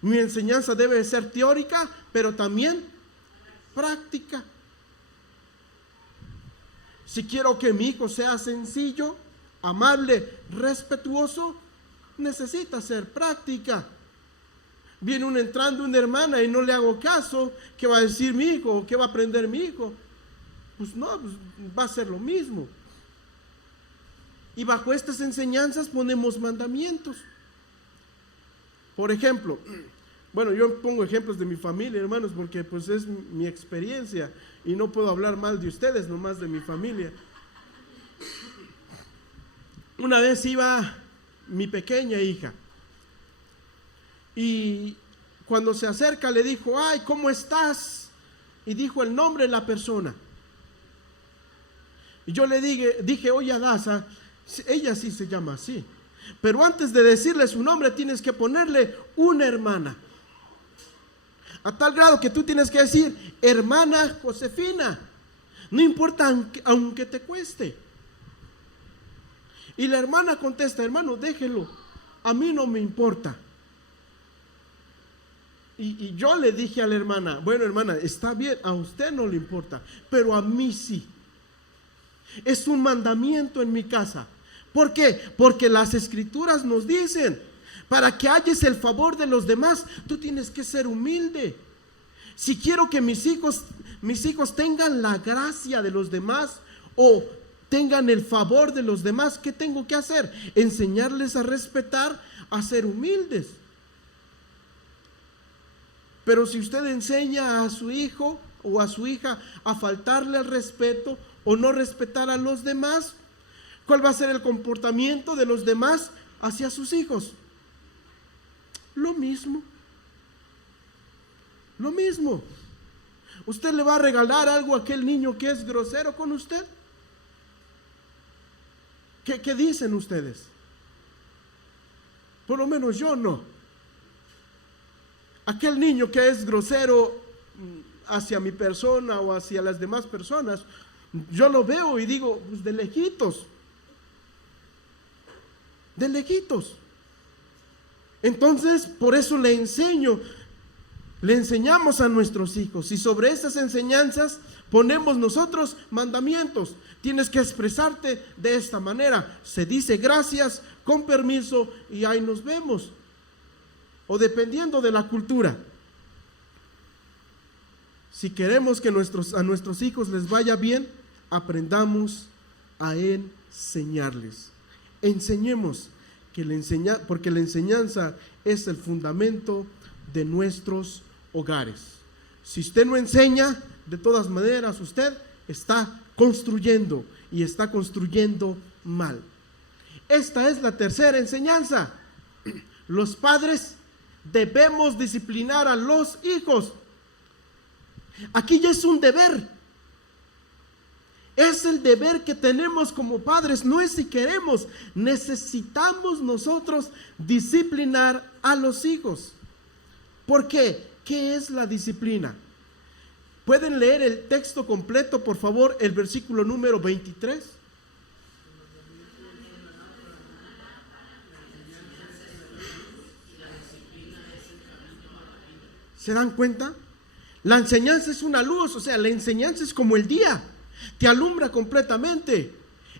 Mi enseñanza debe ser teórica, pero también práctica. Si quiero que mi hijo sea sencillo, amable, respetuoso, necesita ser práctica. Viene entrando una hermana y no le hago caso, ¿qué va a decir mi hijo? ¿Qué va a aprender mi hijo? Pues no, pues va a ser lo mismo. Y bajo estas enseñanzas ponemos mandamientos. Por ejemplo, bueno, yo pongo ejemplos de mi familia, hermanos, porque pues es mi experiencia y no puedo hablar mal de ustedes, nomás de mi familia. Una vez iba mi pequeña hija, y cuando se acerca le dijo, ay, ¿cómo estás? Y dijo el nombre de la persona. Y yo le dije, oye, Adasa, ella sí se llama así, pero antes de decirle su nombre tienes que ponerle una hermana, a tal grado que tú tienes que decir, hermana Josefina, no importa aunque te cueste. Y la hermana contesta, hermano, déjelo, a mí no me importa. Y yo le dije a la hermana, bueno, hermana, está bien, a usted no le importa, pero a mí sí. Es un mandamiento en mi casa. ¿Por qué? Porque las escrituras nos dicen, para que halles el favor de los demás, tú tienes que ser humilde. Si quiero que mis hijos tengan la gracia de los demás o tengan el favor de los demás, ¿qué tengo que hacer? Enseñarles a respetar, a ser humildes. Pero si usted enseña a su hijo o a su hija a faltarle al respeto o no respetar a los demás, ¿cuál va a ser el comportamiento de los demás hacia sus hijos? Lo mismo. Lo mismo. ¿Usted le va a regalar algo a aquel niño que es grosero con usted? ¿Qué dicen ustedes? Por lo menos yo no. Aquel niño que es grosero hacia mi persona o hacia las demás personas, yo lo veo y digo, pues de lejitos. De lejitos. Entonces, por eso le enseñamos a nuestros hijos, y sobre esas enseñanzas ponemos nosotros mandamientos. Tienes que expresarte de esta manera. Se dice gracias, con permiso, y ahí nos vemos. O dependiendo de la cultura. Si queremos que a nuestros hijos les vaya bien, aprendamos a enseñarles. Enseñemos. porque la enseñanza es el fundamento de nuestros hogares. Si usted no enseña, de todas maneras usted está construyendo y está construyendo mal. Esta es la tercera enseñanza. Los padres debemos disciplinar a los hijos. Aquí ya es un deber. Es el deber que tenemos como padres. No es si queremos. Necesitamos nosotros disciplinar a los hijos. ¿Por qué? ¿Qué es la disciplina? ¿Pueden leer el texto completo, por favor? El versículo número 23. ¿Se dan cuenta? La enseñanza es una luz, o sea, la enseñanza es como el día, te alumbra completamente.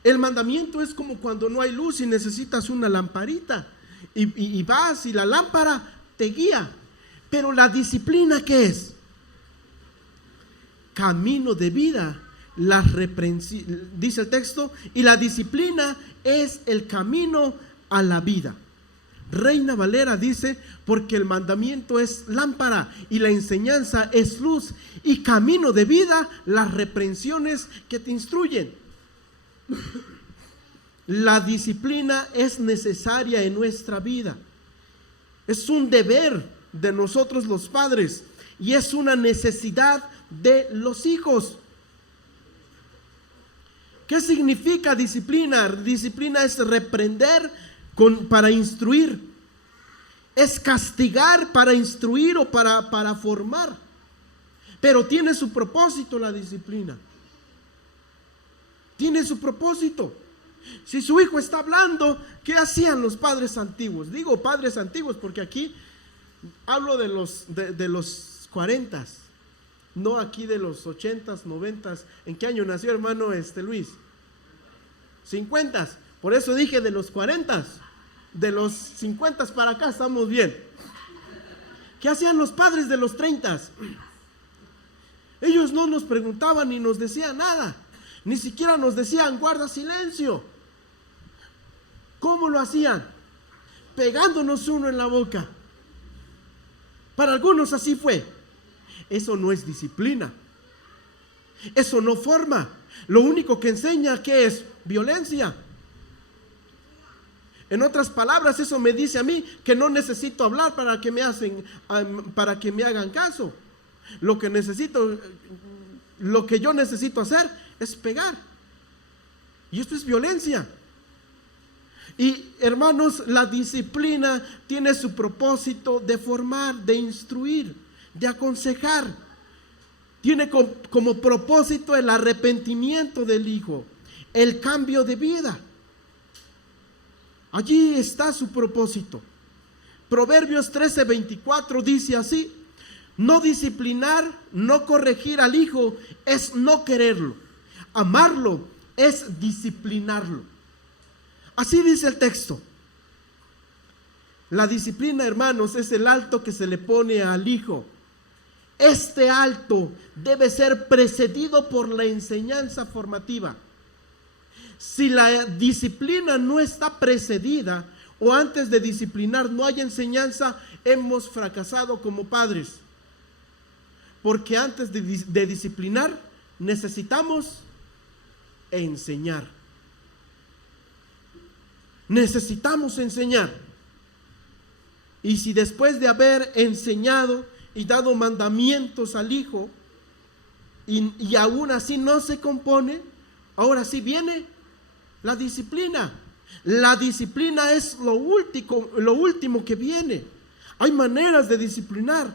El mandamiento es como cuando no hay luz y necesitas una lamparita y vas y la lámpara te guía. Pero la disciplina, ¿qué es? Camino de vida, dice el texto, y la disciplina es el camino a la vida. Reina Valera dice, porque el mandamiento es lámpara y la enseñanza es luz, y camino de vida, las reprensiones que te instruyen. La disciplina es necesaria en nuestra vida. Es un deber de nosotros los padres y es una necesidad de los hijos. ¿Qué significa disciplina? Disciplina es reprender para instruir, es castigar para instruir o para formar, pero tiene su propósito la disciplina, tiene su propósito. Si su hijo está hablando, ¿qué hacían los padres antiguos? Digo padres antiguos porque aquí hablo de los 40, no aquí de los 80s, 90s. ¿En qué año nació, hermano Luis? 50s. Por eso dije de los 40s. De los 50s para acá estamos bien. ¿Qué hacían los padres de los 30s? Ellos no nos preguntaban ni nos decían nada. Ni siquiera nos decían guarda silencio. ¿Cómo lo hacían? Pegándonos uno en la boca. Para algunos así fue. Eso no es disciplina. Eso no forma. Lo único que enseña, ¿qué es? Violencia. En otras palabras, eso me dice a mí que no necesito hablar para que me hagan caso. Lo que yo necesito hacer es pegar. Y esto es violencia. Y hermanos, la disciplina tiene su propósito de formar, de instruir, de aconsejar. Tiene como propósito el arrepentimiento del hijo, el cambio de vida. Allí está su propósito. Proverbios 13:24 dice así: no disciplinar, no corregir al hijo es no quererlo. Amarlo es disciplinarlo. Así dice el texto. La disciplina, hermanos, es el alto que se le pone al hijo. Este alto debe ser precedido por la enseñanza formativa. Si la disciplina no está precedida o antes de disciplinar no hay enseñanza, hemos fracasado como padres. Porque antes de disciplinar necesitamos enseñar. Necesitamos enseñar. Y si después de haber enseñado y dado mandamientos al hijo y aún así no se compone, ahora sí viene la disciplina. La disciplina es lo último que viene. Hay maneras de disciplinar.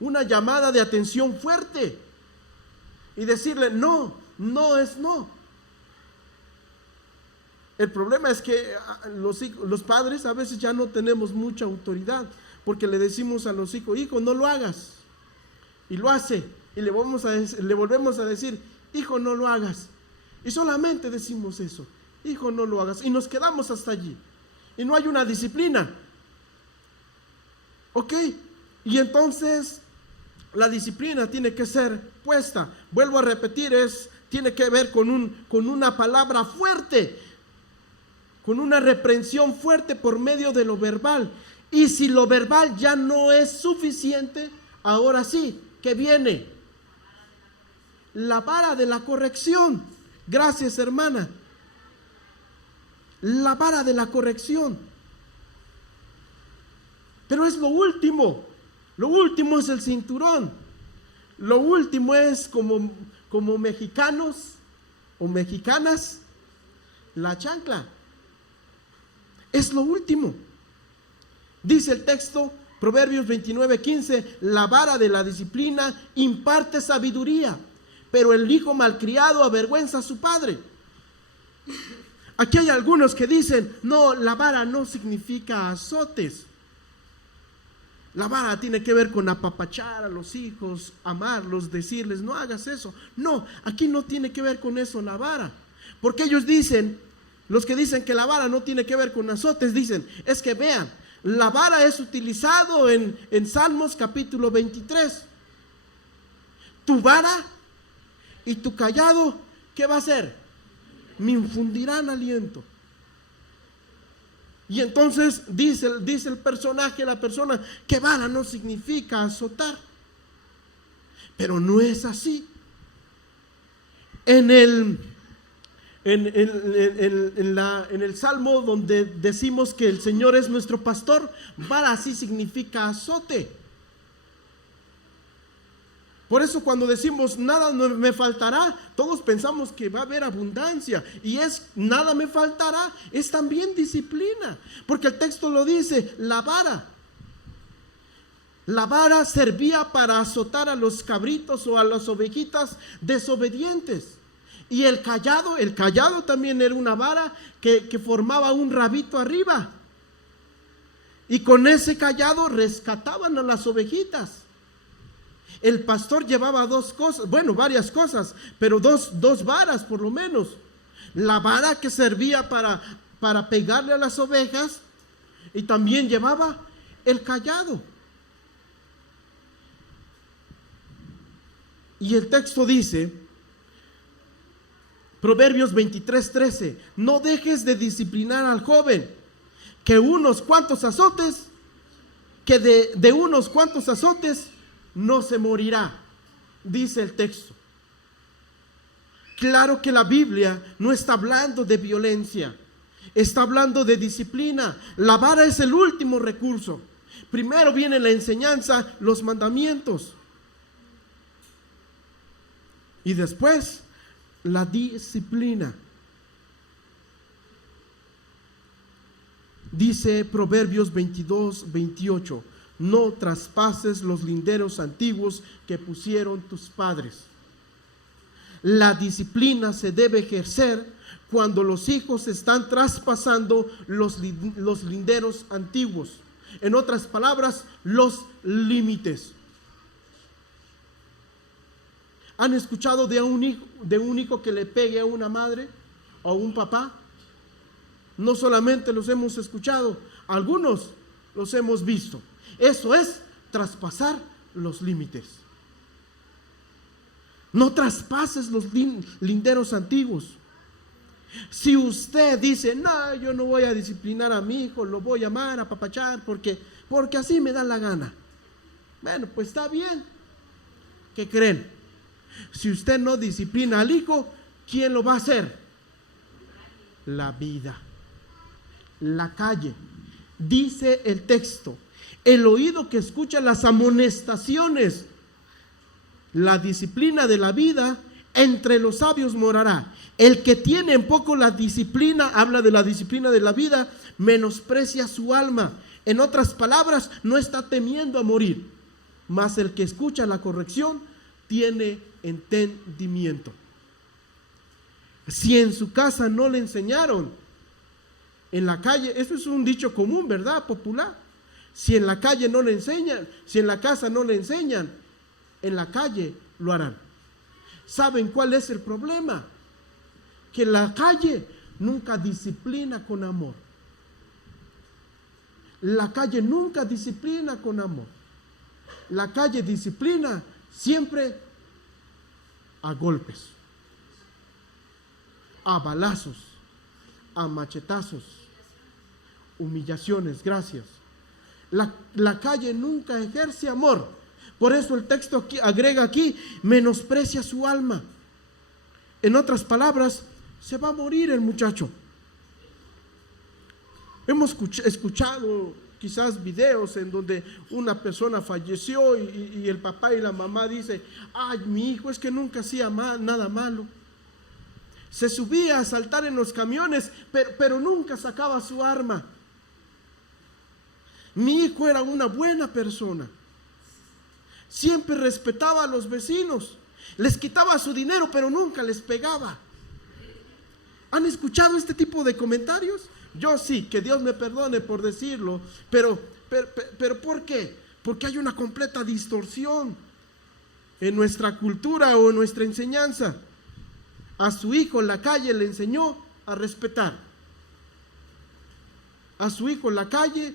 Una llamada de atención fuerte y decirle no, no es no. El problema es que los padres a veces ya no tenemos mucha autoridad, porque le decimos a los hijos, hijo, no lo hagas, y lo hace, y le volvemos a decir, hijo, no lo hagas, y solamente decimos eso, hijo, no lo hagas, y nos quedamos hasta allí, y no hay una disciplina. ¿Ok? Y entonces la disciplina tiene que ser puesta, vuelvo a repetir, tiene que ver con una palabra fuerte. con una reprensión fuerte por medio de lo verbal. Y si lo verbal ya no es suficiente, ahora sí, ¿qué viene? La vara de la corrección. Gracias, hermana. La vara de la corrección. Pero es lo último. Lo último es el cinturón. Lo último es como mexicanos o mexicanas, la chancla. Es lo último. Dice el texto, Proverbios 29:15, la vara de la disciplina imparte sabiduría, pero el hijo malcriado avergüenza a su padre. Aquí hay algunos que dicen, no, la vara no significa azotes. La vara tiene que ver con apapachar a los hijos, amarlos, decirles, no hagas eso. No, aquí no tiene que ver con eso la vara. Porque ellos dicen, los que dicen que la vara no tiene que ver con azotes, dicen, es que vean, la vara es utilizado en Salmos capítulo 23. Tu vara y tu callado, ¿qué va a hacer? Me infundirán aliento. Y entonces dice el personaje, la persona, que vara no significa azotar. Pero no es así. En el Salmo donde decimos que el Señor es nuestro pastor, vara sí significa azote. Por eso cuando decimos nada me faltará, todos pensamos que va a haber abundancia. Y es nada me faltará, es también disciplina. Porque el texto lo dice, la vara. La vara servía para azotar a los cabritos o a las ovejitas desobedientes. Y el callado también era una vara que formaba un rabito arriba. Y con ese callado rescataban a las ovejitas. El pastor llevaba dos cosas, bueno, varias cosas, pero dos varas por lo menos. La vara que servía para pegarle a las ovejas, y también llevaba el callado. Y el texto dice, Proverbios 23:13, no dejes de disciplinar al joven, que unos cuantos azotes, que de unos cuantos azotes no se morirá, dice el texto. Claro que la Biblia no está hablando de violencia, está hablando de disciplina. La vara es el último recurso. Primero viene la enseñanza, los mandamientos, y después la disciplina. Dice Proverbios 22:28, no traspases los linderos antiguos que pusieron tus padres. La disciplina se debe ejercer cuando los hijos están traspasando los linderos antiguos. En otras palabras, los límites. ¿Han escuchado de un hijo que le pegue a una madre o a un papá? No solamente los hemos escuchado, algunos los hemos visto. Eso es traspasar los límites. No traspases los linderos antiguos. Si usted dice, no, yo no voy a disciplinar a mi hijo, lo voy a amar, a apapachar, porque así me da la gana. Bueno, pues está bien. ¿Qué creen? Si usted no disciplina al hijo, ¿quién lo va a hacer? La vida, la calle. Dice el texto, el oído que escucha las amonestaciones, la disciplina de la vida, entre los sabios morará. El que tiene en poco la disciplina, habla de la disciplina de la vida, menosprecia su alma. En otras palabras, no está temiendo a morir. Mas el que escucha la corrección tiene entendimiento. Si en su casa no le enseñaron, en la calle, eso es un dicho común, ¿verdad? Popular. Si en la calle no le enseñan, si en la casa no le enseñan, en la calle lo harán. ¿Saben cuál es el problema? Que la calle nunca disciplina con amor. La calle nunca disciplina con amor. La calle disciplina siempre a golpes, a balazos, a machetazos, humillaciones. Gracias. La calle nunca ejerce amor. Por eso el texto aquí, agrega aquí, menosprecia su alma. En otras palabras, se va a morir el muchacho. Hemos escuchado quizás videos en donde una persona falleció y el papá y la mamá dicen: ay, mi hijo es que nunca hacía nada malo. Se subía a saltar en los camiones, pero nunca sacaba su arma. Mi hijo era una buena persona. Siempre respetaba a los vecinos. Les quitaba su dinero, pero nunca les pegaba. ¿Han escuchado este tipo de comentarios? Yo sí, que Dios me perdone por decirlo, pero ¿por qué? Porque hay una completa distorsión en nuestra cultura o en nuestra enseñanza. A su hijo en la calle le enseñó a respetar. A su hijo en la calle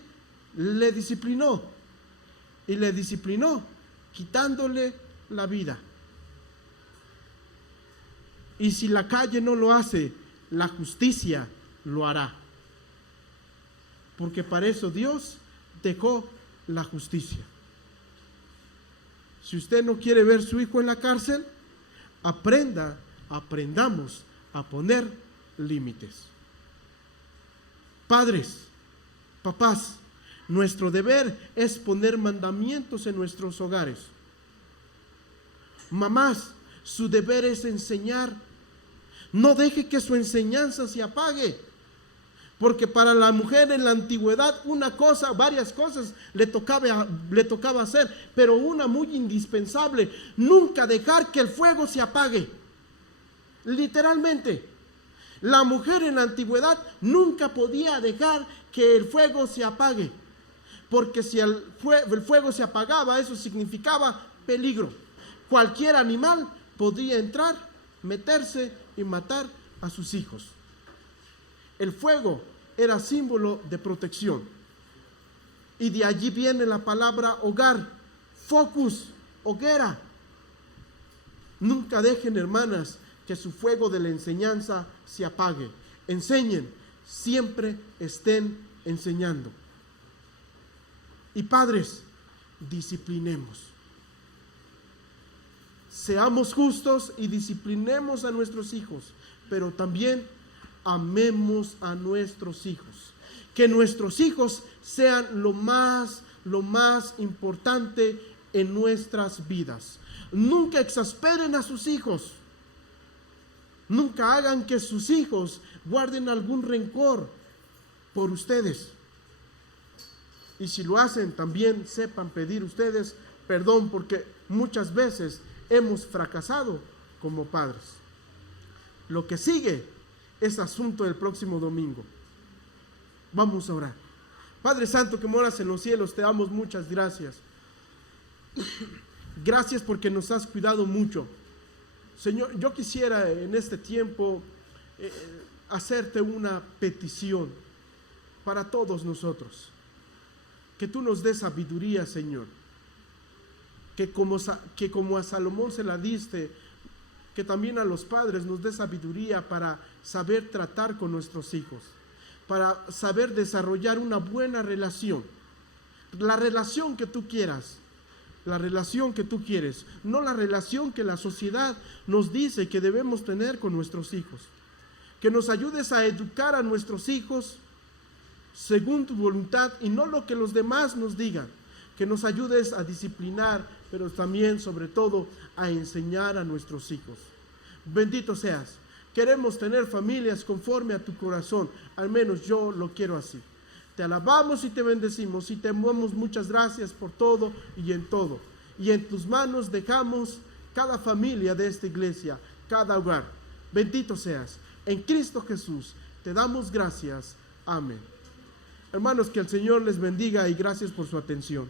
le disciplinó, y le disciplinó quitándole la vida. Y si la calle no lo hace, la justicia lo hará. Porque para eso Dios dejó la justicia. Si usted no quiere ver a su hijo en la cárcel, aprendamos a poner límites. Padres, papás, nuestro deber es poner mandamientos en nuestros hogares. Mamás, su deber es enseñar. No deje que su enseñanza se apague. Porque para la mujer en la antigüedad varias cosas le tocaba hacer, pero una muy indispensable: nunca dejar que el fuego se apague. Literalmente, la mujer en la antigüedad nunca podía dejar que el fuego se apague, porque si el fuego se apagaba, eso significaba peligro. Cualquier animal podría entrar, meterse y matar a sus hijos. El fuego era símbolo de protección. Y de allí viene la palabra hogar, focus, hoguera. Nunca dejen, hermanas, que su fuego de la enseñanza se apague. Enseñen, siempre estén enseñando. Y padres, disciplinemos. Seamos justos y disciplinemos a nuestros hijos, pero también amemos a nuestros hijos. Que nuestros hijos sean lo más importante en nuestras vidas. Nunca exasperen a sus hijos. Nunca hagan que sus hijos guarden algún rencor por ustedes. Y si lo hacen, también sepan pedir ustedes perdón, porque muchas veces hemos fracasado como padres. Lo que sigue es asunto del próximo domingo. Vamos a orar. Padre Santo que moras en los cielos, te damos muchas gracias. Gracias porque nos has cuidado mucho. Señor, yo quisiera en este tiempo hacerte una petición para todos nosotros. Que tú nos des sabiduría, Señor. Que como a Salomón se la diste, que también a los padres nos des sabiduría para saber tratar con nuestros hijos, para saber desarrollar una buena relación, la relación que tú quieras, la relación que tú quieres, no la relación que la sociedad nos dice que debemos tener con nuestros hijos. Que nos ayudes a educar a nuestros hijos según tu voluntad y no lo que los demás nos digan. Que nos ayudes a disciplinar, pero también, sobre todo, a enseñar a nuestros hijos. Bendito seas. Queremos tener familias conforme a tu corazón. Al menos yo lo quiero así. Te alabamos y te bendecimos y te damos muchas gracias por todo y en todo. Y en tus manos dejamos cada familia de esta iglesia, cada hogar. Bendito seas. En Cristo Jesús te damos gracias. Amén. Hermanos, que el Señor les bendiga y gracias por su atención.